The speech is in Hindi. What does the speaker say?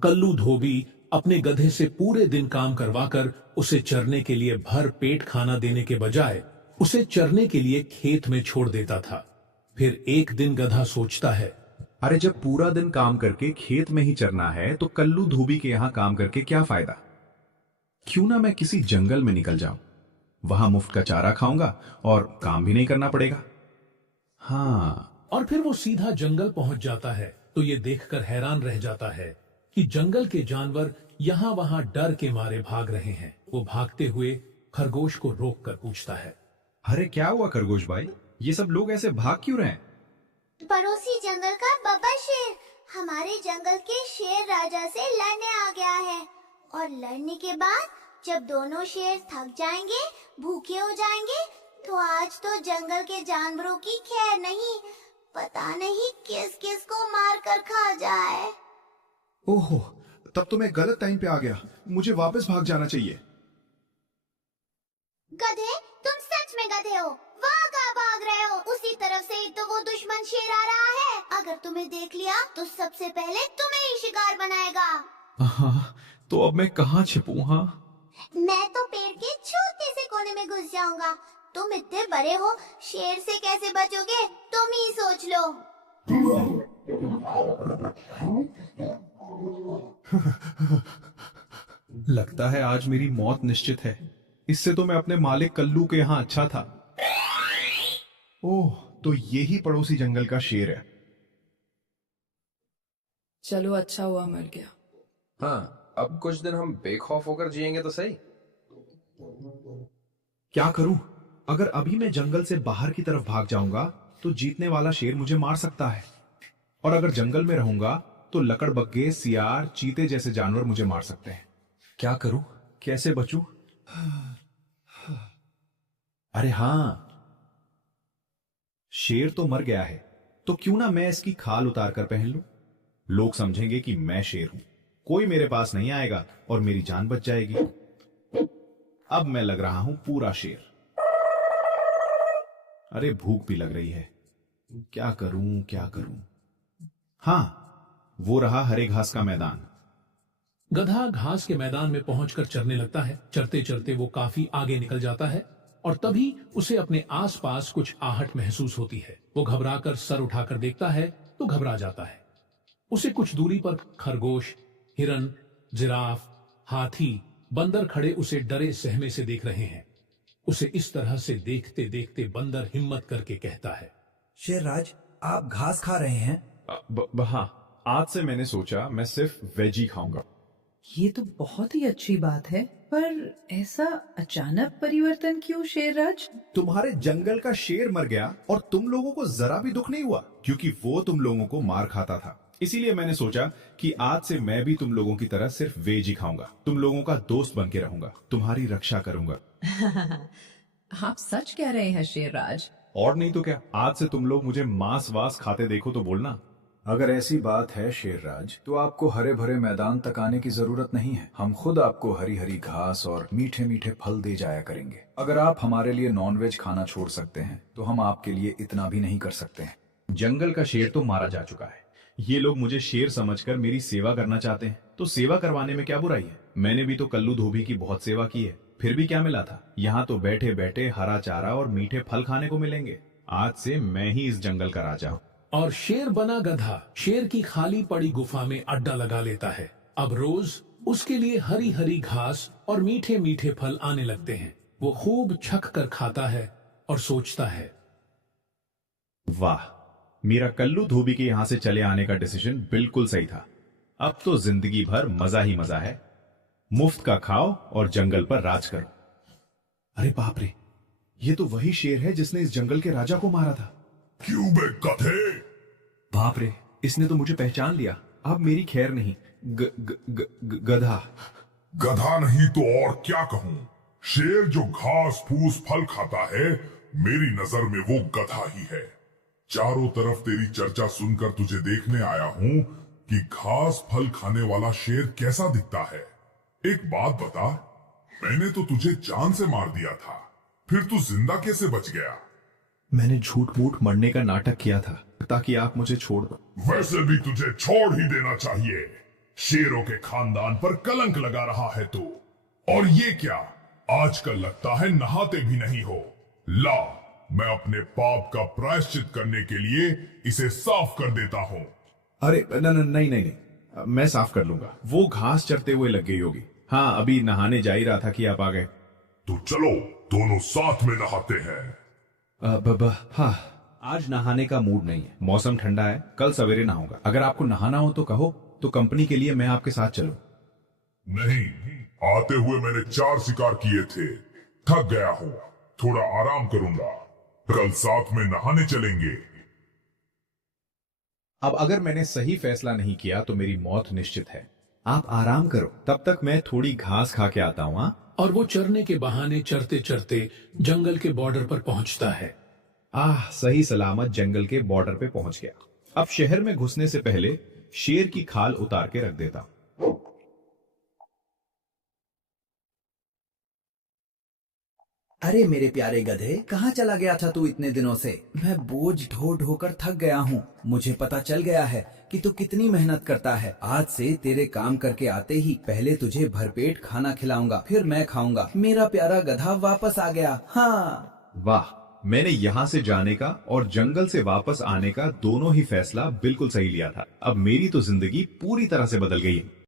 कल्लू धोबी अपने गधे से पूरे दिन काम करवाकर उसे चरने के लिए भर पेट खाना देने के बजाय उसे चरने के लिए खेत में छोड़ देता था। फिर एक दिन गधा सोचता है, अरे जब पूरा दिन काम करके खेत में ही चरना है तो कल्लू धोबी के यहाँ काम करके क्या फायदा। क्यों ना मैं किसी जंगल में निकल जाऊं, वहां मुफ्त का चारा खाऊंगा और काम भी नहीं करना पड़ेगा। हाँ। और फिर वो सीधा जंगल पहुंच जाता है तो ये देखकर हैरान रह जाता है कि जंगल के जानवर यहाँ वहां डर के मारे भाग रहे हैं। वो भागते हुए खरगोश को रोक कर पूछता है, अरे क्या हुआ खरगोश भाई, ये सब लोग ऐसे भाग क्यों रहे हैं? पड़ोसी जंगल का बब्बर शेर हमारे जंगल के शेर राजा से लड़ने आ गया है, और लड़ने के बाद जब दोनों शेर थक जाएंगे, भूखे हो जाएंगे, तो आज तो जंगल के जानवरों की खैर नहीं। पता नहीं किस किस को मार कर खा जाए। ओहो, तब तो मैं गलत टाइम पे आ गया, मुझे वापस भाग जाना चाहिए। गधे, तुम सच में गधे हो। वहाँ कहाँ भाग रहे हो? उसी तरफ से ही तो वो दुश्मन शेर आ रहा है। अगर तुम्हें देख लिया तो सबसे पहले तुम्हें ही शिकार बनाएगा। हाँ, तो अब मैं कहाँ छिपूं? हाँ, मैं तो पेड़ के छोटे से कोने में घुस जाऊंगा। तुम इतने बड़े हो, शेर से कैसे बचोगे? तुम ही सोच लो। लगता है आज मेरी मौत निश्चित है। इससे तो मैं अपने मालिक कल्लू के यहाँ अच्छा था। ओह, तो यही पड़ोसी जंगल का शेर है। चलो अच्छा हुआ मर गया। हाँ, अब कुछ दिन हम बेखौफ होकर जिएंगे तो सही। क्या करूं? अगर अभी मैं जंगल से बाहर की तरफ भाग जाऊंगा तो जीतने वाला शेर मुझे मार सकता है, और अगर जंगल में रहूंगा तो लकड़बग्गे, सियार, चीते जैसे जानवर मुझे मार सकते हैं। क्या करूं? कैसे बचूं? अरे हाँ, शेर तो मर गया है, तो क्यों ना मैं इसकी खाल उतार कर पहन लूं। लोग समझेंगे कि मैं शेर हूं, कोई मेरे पास नहीं आएगा और मेरी जान बच जाएगी। अब मैं लग रहा हूं पूरा शेर। अरे भूख भी लग रही है, क्या करूं क्या करूं। हाँ, वो रहा हरे घास का मैदान। गधा घास के मैदान में पहुंचकर चरने लगता है। चरते चरते वो काफी आगे निकल जाता है और तभी उसे अपने आसपास कुछ आहट महसूस होती है। वो घबराकर सर उठाकर देखता है तो घबरा जाता है। उसे कुछ दूरी पर खरगोश, हिरन, जिराफ, हाथी, बंदर खड़े उसे डरे सहमे से देख रहे हैं। उसे इस तरह से देखते देखते बंदर हिम्मत करके कहता है, शेरराज, आप घास खा रहे हैं? हाँ, आज से मैंने सोचा मैं सिर्फ वेज ही खाऊंगा। ये तो बहुत ही अच्छी बात है, पर ऐसा अचानक परिवर्तन क्यों शेरराज? तुम्हारे जंगल का शेर मर गया और तुम लोगों को जरा भी दुख नहीं हुआ, क्योंकि वो तुम लोगों को मार खाता था। इसीलिए मैंने सोचा कि आज से मैं भी तुम लोगों की तरह सिर्फ वेज ही खाऊंगा, तुम लोगों का दोस्त बन के रहूंगा, तुम्हारी रक्षा करूंगा। आप सच कह रहे हैं शेरराज? और नहीं तो क्या, आज से तुम लोग मुझे मांस वास खाते देखो तो बोलना। अगर ऐसी बात है शेरराज, तो आपको हरे भरे मैदान तक आने की जरूरत नहीं है। हम खुद आपको हरी हरी घास और मीठे मीठे फल दे जाया करेंगे। अगर आप हमारे लिए नॉनवेज खाना छोड़ सकते हैं तो हम आपके लिए इतना भी नहीं कर सकते हैं। जंगल का शेर तो मारा जा चुका है, ये लोग मुझे शेर समझकर मेरी सेवा करना चाहते हैं, तो सेवा करवाने में क्या बुराई है। मैंने भी तो कल्लू धोबी की बहुत सेवा की है, फिर भी क्या मिला था। यहाँ तो बैठे बैठे हरा चारा और मीठे फल खाने को मिलेंगे। आज से मैं ही इस जंगल का राजा हूँ। और शेर बना गधा शेर की खाली पड़ी गुफा में अड्डा लगा लेता है। अब रोज उसके लिए हरी हरी घास और मीठे मीठे फल आने लगते हैं। वो खूब छक कर खाता है और सोचता है, वाह, मेरा कल्लू धोबी के यहाँ से चले आने का डिसीजन बिल्कुल सही था। अब तो जिंदगी भर मजा ही मजा है। मुफ्त का खाओ और जंगल पर राज करो। अरे बाप रे, ये तो वही शेर है जिसने इस जंगल के राजा को मारा था। क्यों बे गधे? बाप रे, इसने तो मुझे पहचान लिया। अब मेरी खैर नहीं। गधा। गधा नहीं तो और क्या कहूं। शेर जो घास फूस फल खाता है, मेरी नजर में वो गधा ही है। चारों तरफ तेरी चर्चा सुनकर तुझे देखने आया हूं कि घास फल खाने वाला शेर कैसा दिखता है। एक बात बता, मैंने तो तुझे जान से मार दिया था, फिर तू जिंदा कैसे बच गया? मैंने झूठ मूठ मरने का नाटक किया था ताकि आप मुझे छोड़ दो। वैसे भी तुझे छोड़ ही देना चाहिए। शेरों के खानदान पर कलंक लगा रहा है तू। और ये क्या, आजकल लगता है नहाते भी नहीं हो। ला, मैं अपने पाप का प्रायश्चित करने के लिए इसे साफ कर देता हूँ। अरे नहीं नहीं नहीं, मैं साफ कर लूंगा। वो घास चरते हुए लग गई होगी। हाँ, अभी नहाने जा ही रहा था कि आप आ गए। तो चलो दोनों साथ में नहाते हैं। हाँ, आज नहाने का मूड नहीं है। मौसम ठंडा है, कल सवेरे नहाऊंगा। अगर आपको नहाना हो तो कहो, तो कंपनी के लिए मैं आपके साथ चलूं। नहीं, आते हुए मैंने 4 शिकार किए थे, थक गया हूँ, थोड़ा आराम करूंगा। कल साथ में नहाने चलेंगे। अब अगर मैंने सही फैसला नहीं किया तो मेरी मौत निश्चित है। आप आराम करो, तब तक मैं थोड़ी घास खा के आता हूँ। और वो चरने के बहाने चरते चरते जंगल के बॉर्डर पर पहुंचता है। सही सलामत जंगल के बॉर्डर पे पहुंच गया। अब शहर में घुसने से पहले शेर की खाल उतार के रख देता। अरे मेरे प्यारे गधे, कहाँ चला गया था तू इतने दिनों से? मैं बोझ ढो ढो कर थक गया हूँ। मुझे पता चल गया है कि तू कितनी मेहनत करता है। आज से तेरे काम करके आते ही पहले तुझे भरपेट खाना खिलाऊंगा, फिर मैं खाऊंगा। मेरा प्यारा गधा वापस आ गया। हाँ, वाह, मैंने यहाँ से जाने का और जंगल से वापस आने का दोनों ही फैसला बिल्कुल सही लिया था। अब मेरी तो जिंदगी पूरी तरह से बदल गई है।